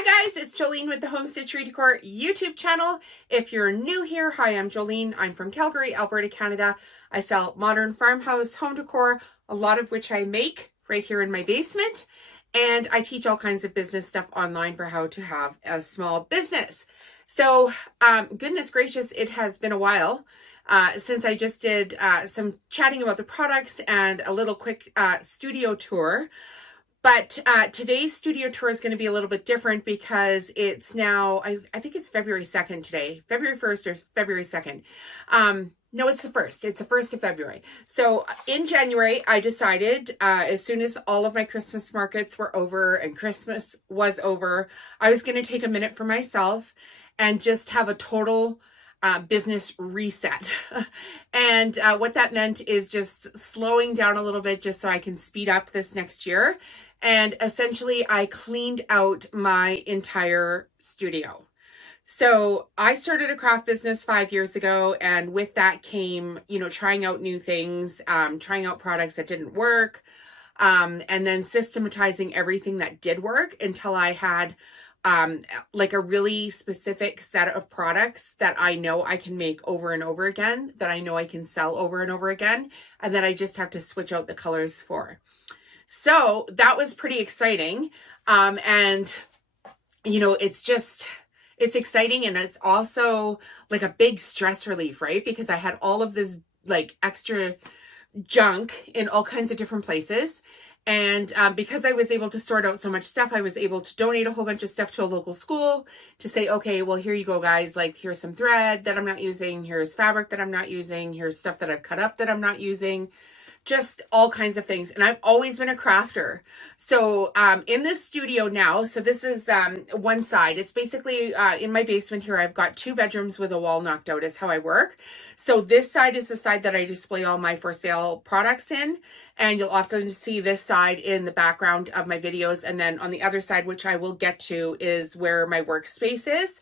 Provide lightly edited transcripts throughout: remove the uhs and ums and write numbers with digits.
Hi guys, it's Jolene with the Home Stitchery Decor YouTube channel. If you're new here, hi, I'm Jolene. I'm from Calgary, Alberta, Canada. I sell modern farmhouse home decor, a lot of which I make right here in my basement. And I teach all kinds of business stuff online for how to have a small business. So, goodness gracious, it has been a while since I just did some chatting about the products and a little quick studio tour. But today's studio tour is going to be a little bit different because it's now, I think it's February 2nd today, February 1st or February 2nd. No, it's the 1st. It's the 1st of February. So in January, I decided as soon as all of my Christmas markets were over and Christmas was over, I was going to take a minute for myself and just have a total business reset. And what that meant is just slowing down a little bit just so I can speed up this next year. And essentially I cleaned out my entire studio. So I started a craft business 5 years ago, and with that came, trying out new things, trying out products that didn't work, and then systematizing everything that did work until I had like a really specific set of products that I know I can make over and over again, that I know I can sell over and over again, and that I just have to switch out the colors for. So that was pretty exciting. And it's exciting, and it's also like a big stress relief, right? Because I had all of this like extra junk in all kinds of different places. And because I was able to sort out so much stuff, I was able to donate a whole bunch of stuff to a local school to say, okay, well, here you go, guys. Like, here's some thread that I'm not using. Here's fabric that I'm not using. Here's stuff that I've cut up that I'm not using. Just all kinds of things. And I've always been a crafter. So in this studio now, so this is one side. It's basically in my basement here, I've got 2 bedrooms with a wall knocked out is how I work. So this side is the side that I display all my for sale products in. And you'll often see this side in the background of my videos. And then on the other side, which I will get to, is where my workspace is.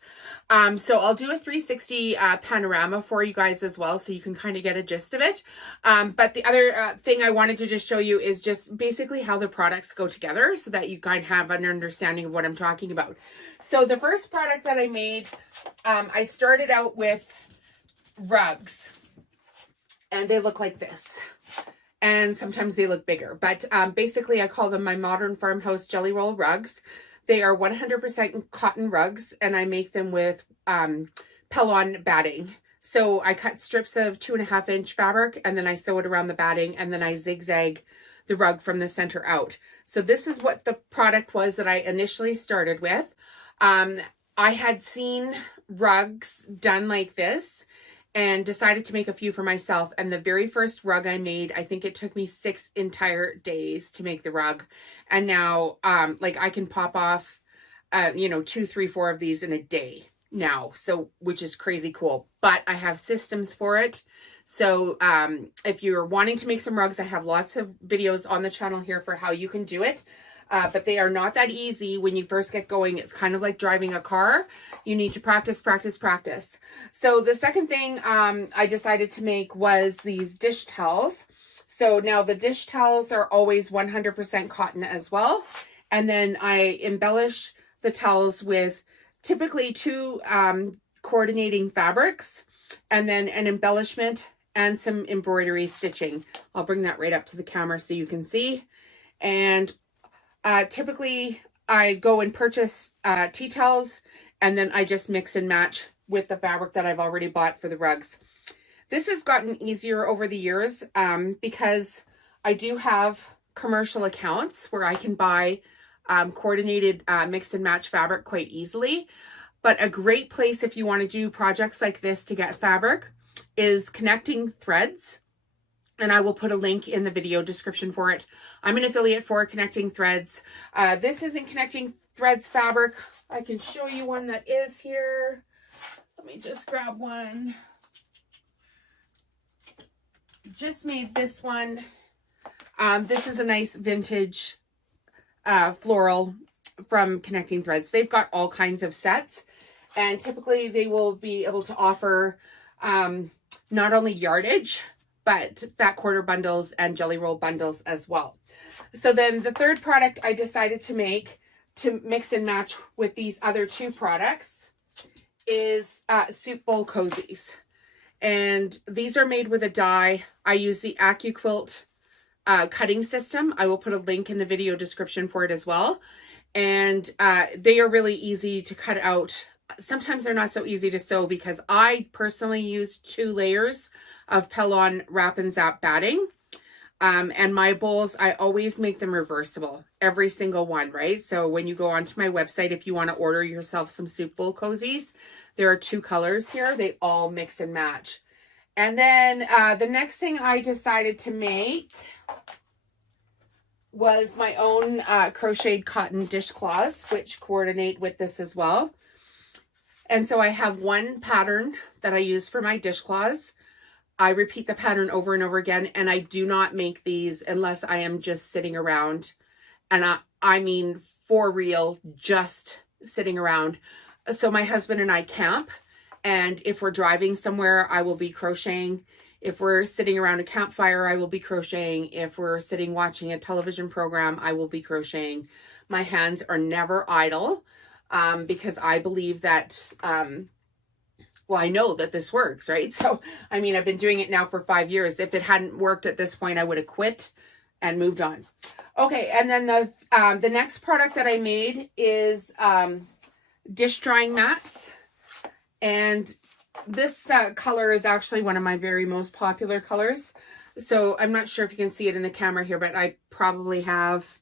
So I'll do a 360 panorama for you guys as well, so you can kind of get a gist of it. But the other thing I wanted to just show you is just basically how the products go together so that you kind of have an understanding of what I'm talking about. So the first product that I made, I started out with rugs, and they look like this. And sometimes they look bigger, but basically I call them my modern farmhouse jelly roll rugs. They are 100% cotton rugs, and I make them with Pellon batting. So I cut strips of 2.5-inch fabric, and then I sew it around the batting, and then I zigzag the rug from the center out. So this is what the product was that I initially started with. I had seen rugs done like this and decided to make a few for myself. And the very first rug I made, I think it took me 6 entire days to make the rug. And now, like, I can pop off, 2, 3, 4 of these in a day now. So, which is crazy cool. But I have systems for it. So, if you're wanting to make some rugs, I have lots of videos on the channel here for how you can do it. But they are not that easy when you first get going. It's kind of like driving a car. You need to practice, practice, practice. So the second thing I decided to make was these dish towels. So now the dish towels are always 100% cotton as well. And then I embellish the towels with typically 2 coordinating fabrics, and then an embellishment and some embroidery stitching. I'll bring that right up to the camera so you can see. And typically I go and purchase tea towels, and then I just mix and match with the fabric that I've already bought for the rugs. This has gotten easier over the years because I do have commercial accounts where I can buy coordinated mix and match fabric quite easily. But a great place if you want to do projects like this to get fabric is Connecting Threads. And I will put a link in the video description for it. I'm an affiliate for Connecting Threads. This isn't Connecting Threads fabric. I can show you one that is here. Let me just grab one. Just made this one. This is a nice vintage floral from Connecting Threads. They've got all kinds of sets, and typically they will be able to offer not only yardage, but fat quarter bundles and jelly roll bundles as well. So then the third product I decided to make to mix and match with these other two products is soup bowl cozies. And these are made with a die. I use the Accuquilt cutting system. I will put a link in the video description for it as well. And they are really easy to cut out. Sometimes they're not so easy to sew because I personally use 2 layers of Pellon Wrap and Zap batting. And my bowls, I always make them reversible, every single one, right? So when you go onto my website, if you want to order yourself some soup bowl cozies, there are 2 colors here. They all mix and match. And then the next thing I decided to make was my own crocheted cotton dishcloths, which coordinate with this as well. And so I have one pattern that I use for my dishcloths. I repeat the pattern over and over again, and I do not make these unless I am just sitting around. And I mean, for real, just sitting around. So my husband and I camp, and if we're driving somewhere, I will be crocheting. If we're sitting around a campfire, I will be crocheting. If we're sitting watching a television program, I will be crocheting. My hands are never idle because I believe that... well, I know that this works, right? So, I mean, I've been doing it now for 5 years. If it hadn't worked at this point, I would have quit and moved on. Okay, and then the next product that I made is dish drying mats. And this color is actually one of my very most popular colors. So I'm not sure if you can see it in the camera here, but I probably have,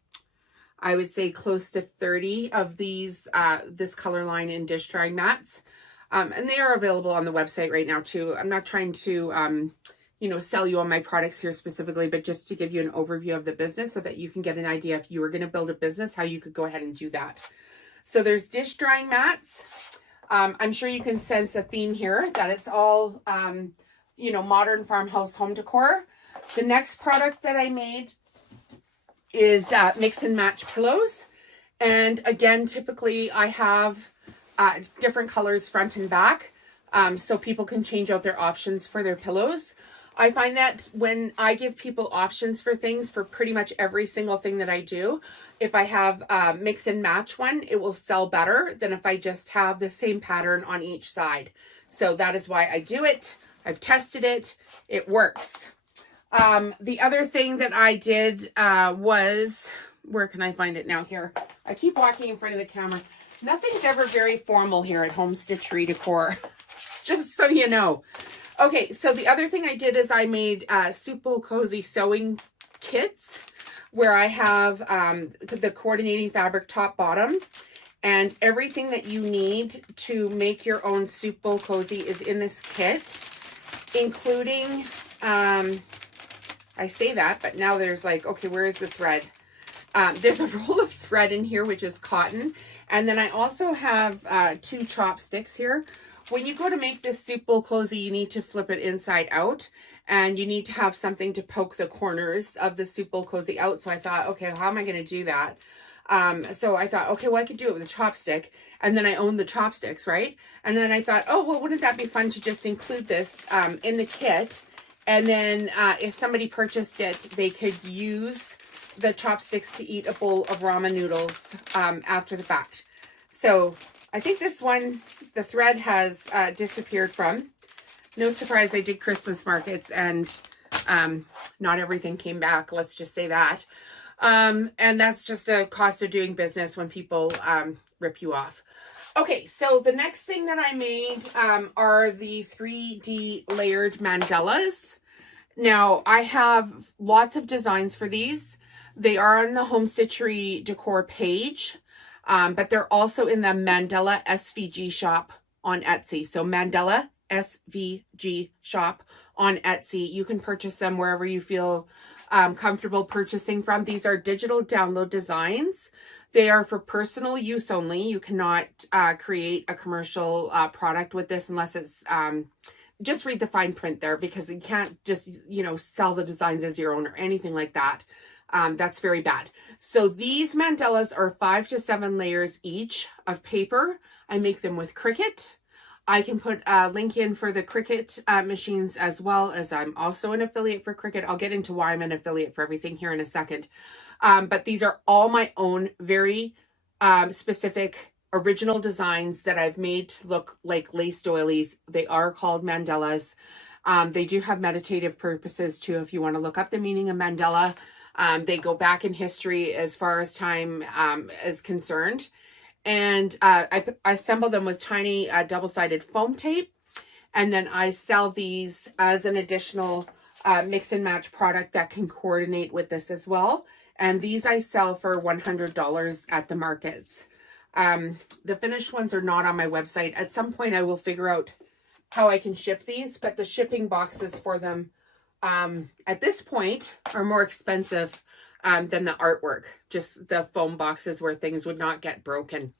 I would say, close to 30 of these, this color line in dish drying mats. And they are available on the website right now too. I'm not trying to, you know, sell you on my products here specifically, but just to give you an overview of the business so that you can get an idea if you were going to build a business, how you could go ahead and do that. So there's dish drying mats. I'm sure you can sense a theme here that it's all, you know, modern farmhouse home decor. The next product that I made is mix and match pillows. And again, typically I have different colors front and back, so people can change out their options for their pillows. I find that when I give people options for things for pretty much every single thing that I do, if I have mix and match one, it will sell better than if I just have the same pattern on each side. So that is why I do it. I've tested it. It works. The other thing that I did was, where can I find it now here? I keep walking in front of the camera. Nothing's ever very formal here at Home Stitchery Decor, just so you know. Okay, so the other thing I did is I made soup bowl cozy sewing kits where I have the coordinating fabric top bottom, and everything that you need to make your own soup bowl cozy is in this kit, including, I say that, but now there's like, okay, where is the thread? There's a roll of thread in here, which is cotton. And then I also have 2 chopsticks here. When you go to make this soup bowl cozy, you need to flip it inside out. And you need to have something to poke the corners of the soup bowl cozy out. So I thought, okay, how am I going to do that? So I thought, okay, well, I could do it with a chopstick. And then I own the chopsticks, right? And then I thought, oh, well, wouldn't that be fun to just include this in the kit? And then if somebody purchased it, they could use the chopsticks to eat a bowl of ramen noodles after the fact. So I think this one, the thread has disappeared from. No surprise, I did Christmas markets and not everything came back. Let's just say that. And that's just a cost of doing business when people rip you off. Okay, so the next thing that I made are the 3D layered mandalas. Now, I have lots of designs for these. They are on the Home Stitchery Decor page, but they're also in the Mandala SVG shop on Etsy. So Mandala SVG shop on Etsy. You can purchase them wherever you feel comfortable purchasing from. These are digital download designs. They are for personal use only. You cannot create a commercial product with this unless it's, just read the fine print there, because you can't just, you know, sell the designs as your own or anything like that. That's very bad. So these mandalas are 5 to 7 layers each of paper. I make them with Cricut. I can put a link in for the Cricut machines as well, as I'm also an affiliate for Cricut. I'll get into why I'm an affiliate for everything here in a second. But these are all my own very specific original designs that I've made to look like lace doilies. They are called mandalas. They do have meditative purposes too, if you want to look up the meaning of mandala. They go back in history as far as time is concerned. And I assemble them with tiny double-sided foam tape. And then I sell these as an additional mix and match product that can coordinate with this as well. And these I sell for $100 at the markets. The finished ones are not on my website. At some point I will figure out how I can ship these, but the shipping boxes for them at this point are more expensive than the artwork, just the foam boxes where things would not get broken.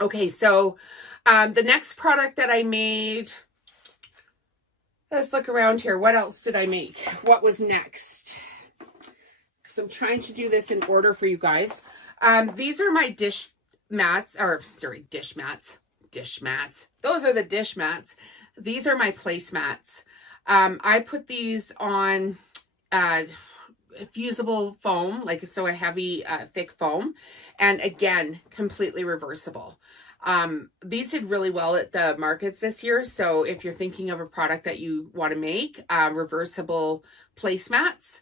Okay, so the next product that I made, let's look around here. What else did I make? What was next? Because I'm trying to do this in order for you guys. These are my dish mats. Those are the dish mats. These are my placemats. I put these on fusible foam, like so a heavy, thick foam. And again, completely reversible. These did really well at the markets this year. So if you're thinking of a product that you want to make, reversible placemats,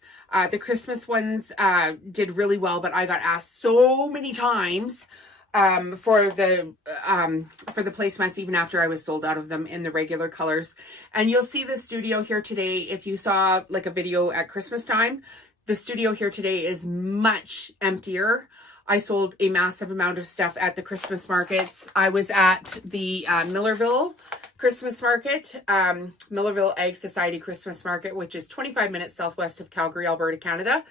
the Christmas ones did really well, but I got asked so many times for the placemats, even after I was sold out of them in the regular colors. And you'll see the studio here today. If you saw like a video at Christmas time, the studio here today is much emptier. I sold a massive amount of stuff at the Christmas markets. I was at the Millerville Christmas Market, Millerville Ag Society Christmas Market, which is 25 minutes southwest of Calgary, Alberta, Canada.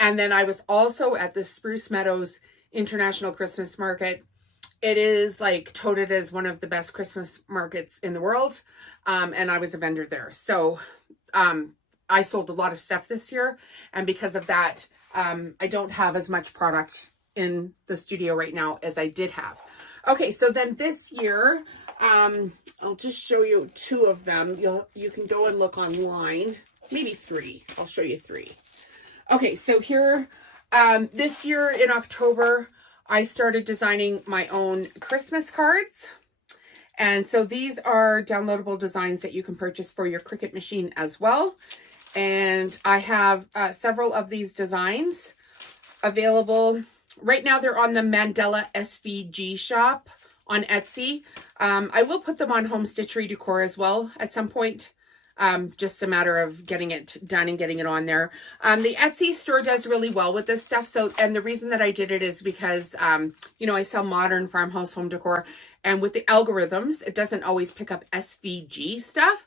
And then I was also at the Spruce Meadows International Christmas Market. It is like touted as one of the best Christmas markets in the world. And I was a vendor there. So I sold a lot of stuff this year. And because of that, I don't have as much product in the studio right now as I did have. Okay, so then this year, I'll just show you two of them. You can go and look online, maybe three. I'll show you three. Okay, so here, this year in October, I started designing my own Christmas cards. And so these are downloadable designs that you can purchase for your Cricut machine as well. And I have several of these designs available. Right now they're on the Mandela SVG shop on Etsy. I will put them on Home Stitchery Decor as well at some point. Just a matter of getting it done and getting it on there. The Etsy store does really well with this stuff. So, and the reason that I did it is because, you know, I sell modern farmhouse home decor, and with the algorithms, it doesn't always pick up SVG stuff.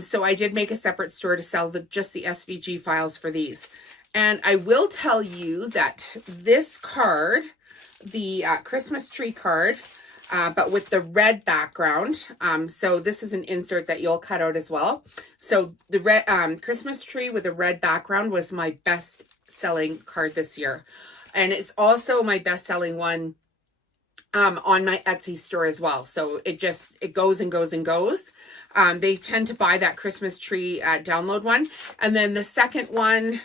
So I did make a separate store to sell just the SVG files for these. And I will tell you that this card, the Christmas tree card, but with the red background. So this is an insert that you'll cut out as well. So the red Christmas tree with a red background was my best selling card this year. And it's also my best selling one on my Etsy store as well. So it goes and goes and goes. They tend to buy that Christmas tree download one. And then the second one,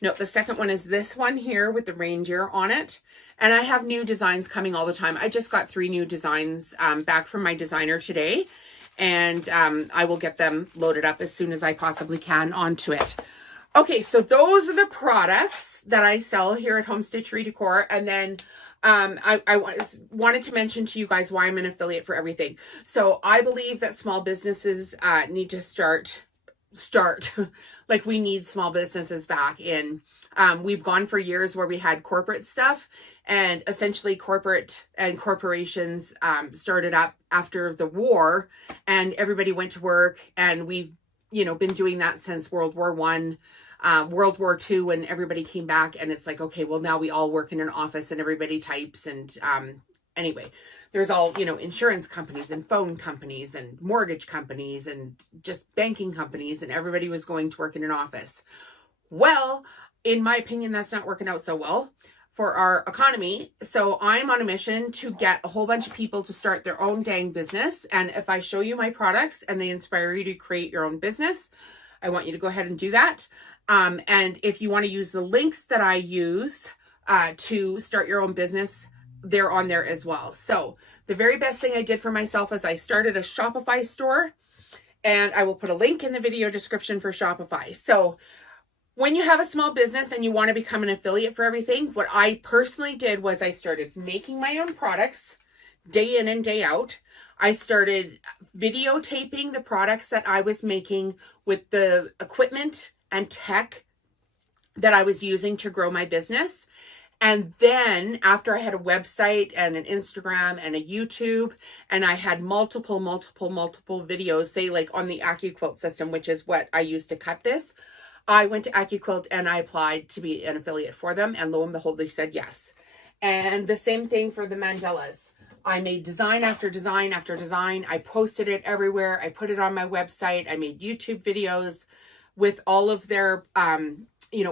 no, the second one is this one here with the reindeer on it. And I have new designs coming all the time. I just got 3 new designs back from my designer today. And I will get them loaded up as soon as I possibly can onto it. Okay, so those are the products that I sell here at Home Stitchery Decor. And then I wanted to mention to you guys why I'm an affiliate for everything. So I believe that small businesses need to start like we need small businesses back in. We've gone for years where we had corporate stuff, and essentially corporate and corporations started up after the war, and everybody went to work, and we've, you know, been doing that since World War I. World War II, when everybody came back, and it's like, okay, well, now we all work in an office and everybody types. And anyway, there's all, you know, insurance companies and phone companies and mortgage companies and just banking companies, and everybody was going to work in an office. Well, in my opinion, that's not working out so well for our economy. So I'm on a mission to get a whole bunch of people to start their own dang business. And if I show you my products and they inspire you to create your own business, I want you to go ahead and do that. And if you want to use the links that I use to start your own business, they're on there as well. So the very best thing I did for myself is I started a Shopify store, and I will put a link in the video description for Shopify. So when you have a small business and you want to become an affiliate for everything, what I personally did was I started making my own products day in and day out. I started videotaping the products that I was making with the equipment and tech that I was using to grow my business. And then after I had a website and an Instagram and a YouTube, and I had multiple videos, say like on the Accuquilt system, which is what I use to cut this, I went to Accuquilt and I applied to be an affiliate for them. And lo and behold, they said yes. And the same thing for the mandalas. I made design after design after design. I posted it everywhere. I put it on my website. I made YouTube videos with all of their,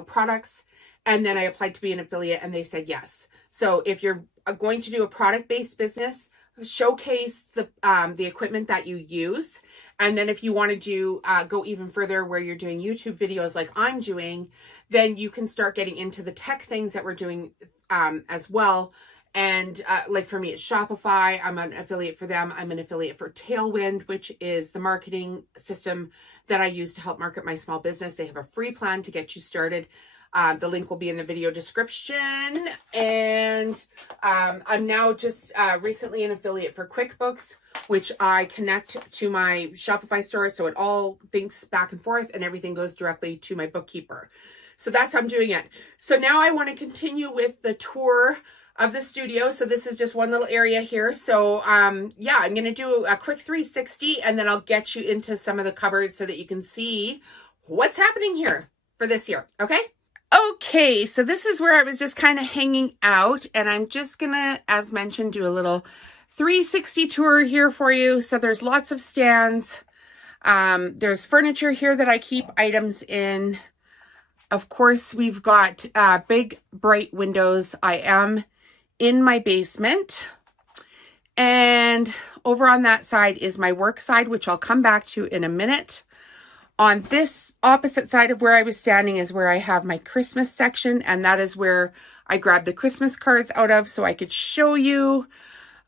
products. And then I applied to be an affiliate and they said yes. So if you're going to do a product-based business, showcase the equipment that you use. And then if you want to do go even further where you're doing YouTube videos like I'm doing, then you can start getting into the tech things that we're doing as well. And like for me, it's Shopify. I'm an affiliate for them. I'm an affiliate for Tailwind, which is the marketing system that I use to help market my small business. They have a free plan to get you started. The link will be in the video description. And I'm now just recently an affiliate for QuickBooks, which I connect to my Shopify store. So it all thinks back and forth and everything goes directly to my bookkeeper. So that's how I'm doing it. So now I want to continue with the tour of the studio. So this is just one little area here. So yeah, I'm going to do a quick 360 and then I'll get you into some of the cupboards so that you can see what's happening here for this year. Okay. Okay, so this is where I was just kind of hanging out, and I'm just gonna, as mentioned, do a little 360 tour here for you. So there's lots of stands. There's furniture here that I keep items in. Of course, we've got big, bright windows. I am in my basement. And over on that side is my work side, which I'll come back to in a minute. On this opposite side of where I was standing is where I have my Christmas section, and that is where I grabbed the Christmas cards out of so I could show you.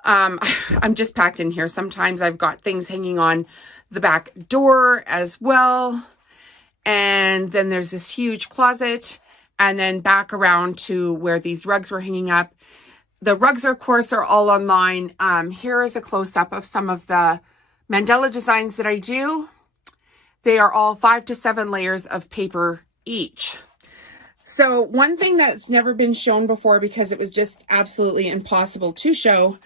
I'm just packed in here. Sometimes I've got things hanging on the back door as well. And then there's this huge closet, and then back around to where these rugs were hanging up. The rugs, of course, are all online. Here is a close-up of some of the mandala designs that I do. They are all 5 to 7 layers of paper each. So one thing that's never been shown before, because it was just absolutely impossible to show,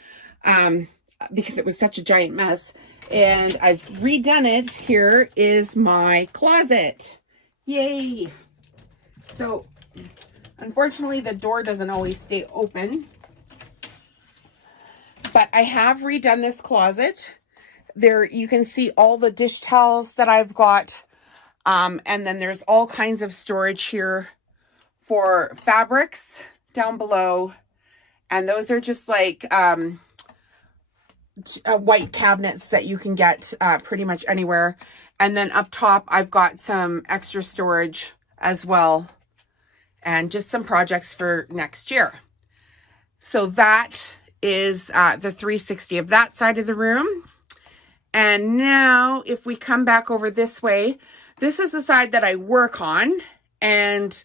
because it was such a giant mess, and I've redone it, here is my closet. Yay! So unfortunately the door doesn't always stay open, but I have redone this closet. There you can see all the dish towels that I've got. And then there's all kinds of storage here for fabrics down below. And those are just like white cabinets that you can get pretty much anywhere. And then up top, I've got some extra storage as well. And just some projects for next year. So that is the 360 of that side of the room. And now if we come back over this way, this is the side that I work on. And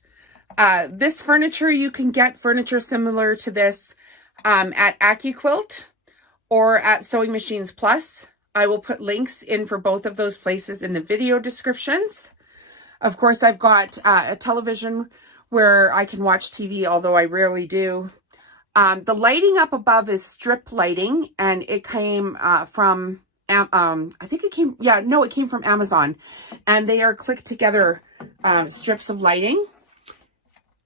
this furniture, you can get furniture similar to this at Accuquilt or at Sewing Machines Plus. I will put links in for both of those places in the video descriptions. Of course, I've got a television where I can watch TV, although I rarely do. The lighting up above is strip lighting, and it came from... I think it came, it came from Amazon, and they are clicked together strips of lighting.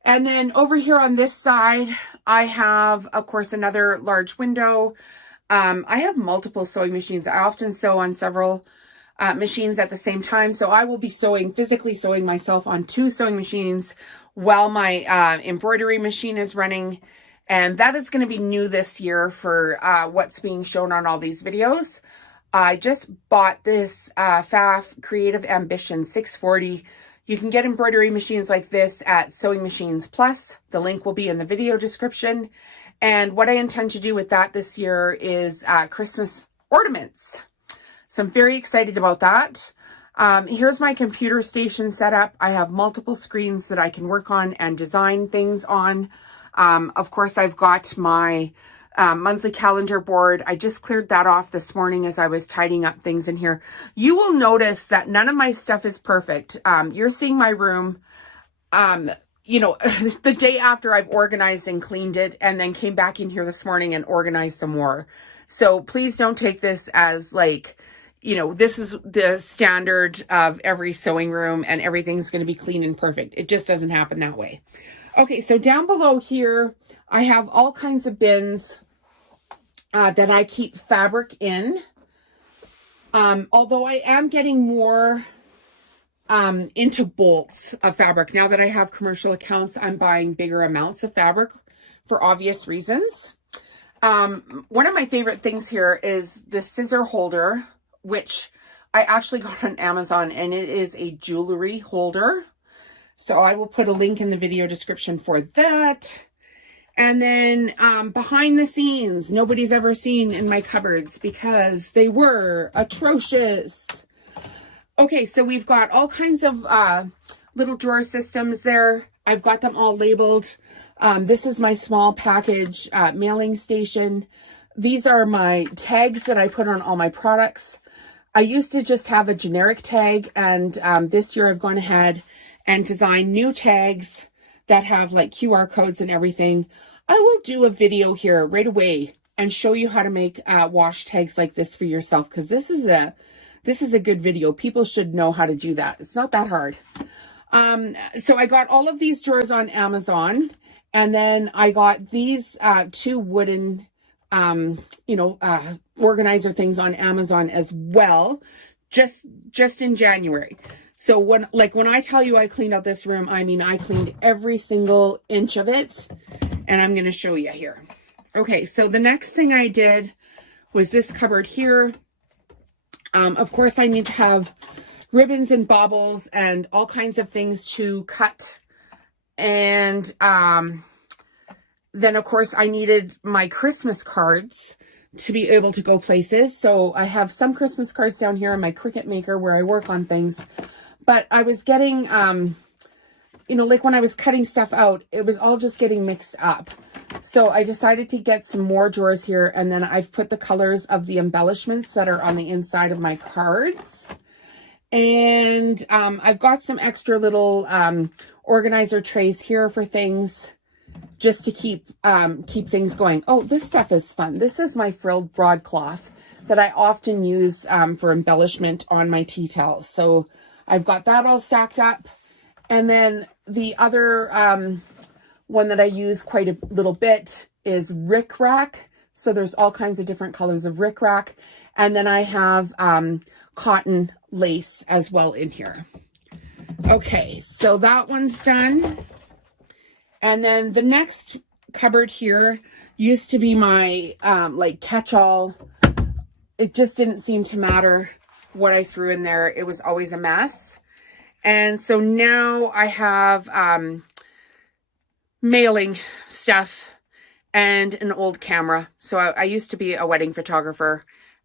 And then over here on this side, I have, of course, another large window. I have multiple sewing machines. I often sew on several machines at the same time. So I will be physically sewing myself on 2 sewing machines while my embroidery machine is running. And that is going to be new this year for what's being shown on all these videos. I just bought this Pfaff Creative Ambition 640 You can get embroidery machines like this at Sewing Machines Plus. The link will be in the video description. And what I intend to do with that this year is Christmas ornaments. So I'm very excited about that. Here's my computer station setup. I have multiple screens that I can work on and design things on. Of course, I've got my monthly calendar board. I just cleared that off this morning as I was tidying up things in here. You will notice that none of my stuff is perfect. You're seeing my room, you know, the day after I've organized and cleaned it, and then came back in here this morning and organized some more. So please don't take this as like, you know, this is the standard of every sewing room and everything's going to be clean and perfect. It just doesn't happen that way. Okay, so down below here, I have all kinds of bins that I keep fabric in. Although I am getting more into bolts of fabric. Now that I have commercial accounts, I'm buying bigger amounts of fabric for obvious reasons. One of my favorite things here is the scissor holder, which I actually got on Amazon, and it is a jewelry holder. So I will put a link in the video description for that. And then behind the scenes, nobody's ever seen in my cupboards because they were atrocious. Okay, so we've got all kinds of little drawer systems there. I've got them all labeled. This is my small package mailing station. These are my tags that I put on all my products. I used to just have a generic tag, and this year I've gone ahead and designed new tags that have like QR codes and everything. I will do a video here right away and show you how to make wash tags like this for yourself, because this is a good video. People should know how to do that. It's not that hard. So I got all of these drawers on Amazon, and then I got these two wooden organizer things on Amazon as well, just in January. So when I tell you I cleaned out this room, I mean, I cleaned every single inch of it, and I'm going to show you here. Okay, so the next thing I did was this cupboard here. Of course, I need to have ribbons and baubles and all kinds of things to cut. And then, of course, I needed my Christmas cards to be able to go places. So I have some Christmas cards down here in my Cricut maker where I work on things. But I was getting, like when I was cutting stuff out, it was all just getting mixed up. So I decided to get some more drawers here, and then I've put the colors of the embellishments that are on the inside of my cards. And I've got some extra little organizer trays here for things, just to keep things going. Oh, this stuff is fun. This is my frilled broadcloth that I often use for embellishment on my tea towels. So I've got that all stacked up. And then the other one that I use quite a little bit is rickrack. So there's all kinds of different colors of rickrack. And then I have cotton lace as well in here. Okay, so that one's done. And then the next cupboard here used to be my like catch-all. It just didn't seem to matter what I threw in there. It was always a mess. And so now I have mailing stuff and an old camera. So I used to be a wedding photographer,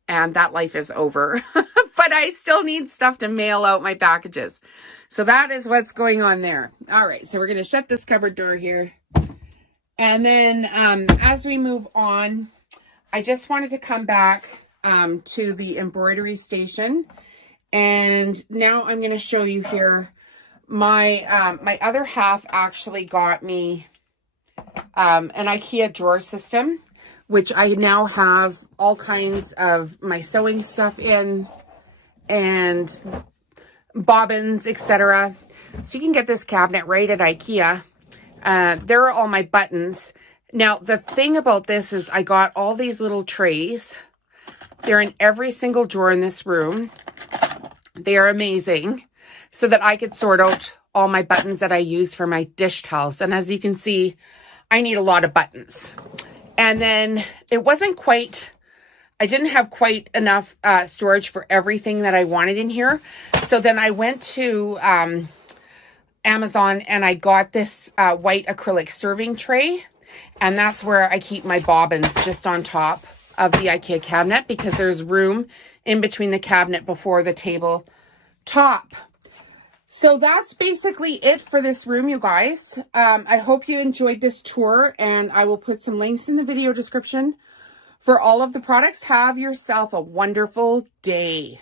and that life is over. But I still need stuff to mail out my packages. So that is what's going on there. All right, so we're going to shut this cupboard door here. And then as we move on, I just wanted to come back to the embroidery station. And now I'm going to show you here. My my other half actually got me an IKEA drawer system, which I now have all kinds of my sewing stuff in, and bobbins, etc. So you can get this cabinet right at IKEA. There are all my buttons. Now, the thing about this is I got all these little trays. They're in every single drawer in this room. They are amazing, so that I could sort out all my buttons that I use for my dish towels. And as you can see, I need a lot of buttons. And then it wasn't quite, I didn't have quite enough storage for everything that I wanted in here. So then I went to Amazon, and I got this white acrylic serving tray, and that's where I keep my bobbins, just on top of the IKEA cabinet, because there's room in between the cabinet before the table top. So that's basically it for this room, you guys. I hope you enjoyed this tour, and I will put some links in the video description for all of the products. Have yourself a wonderful day.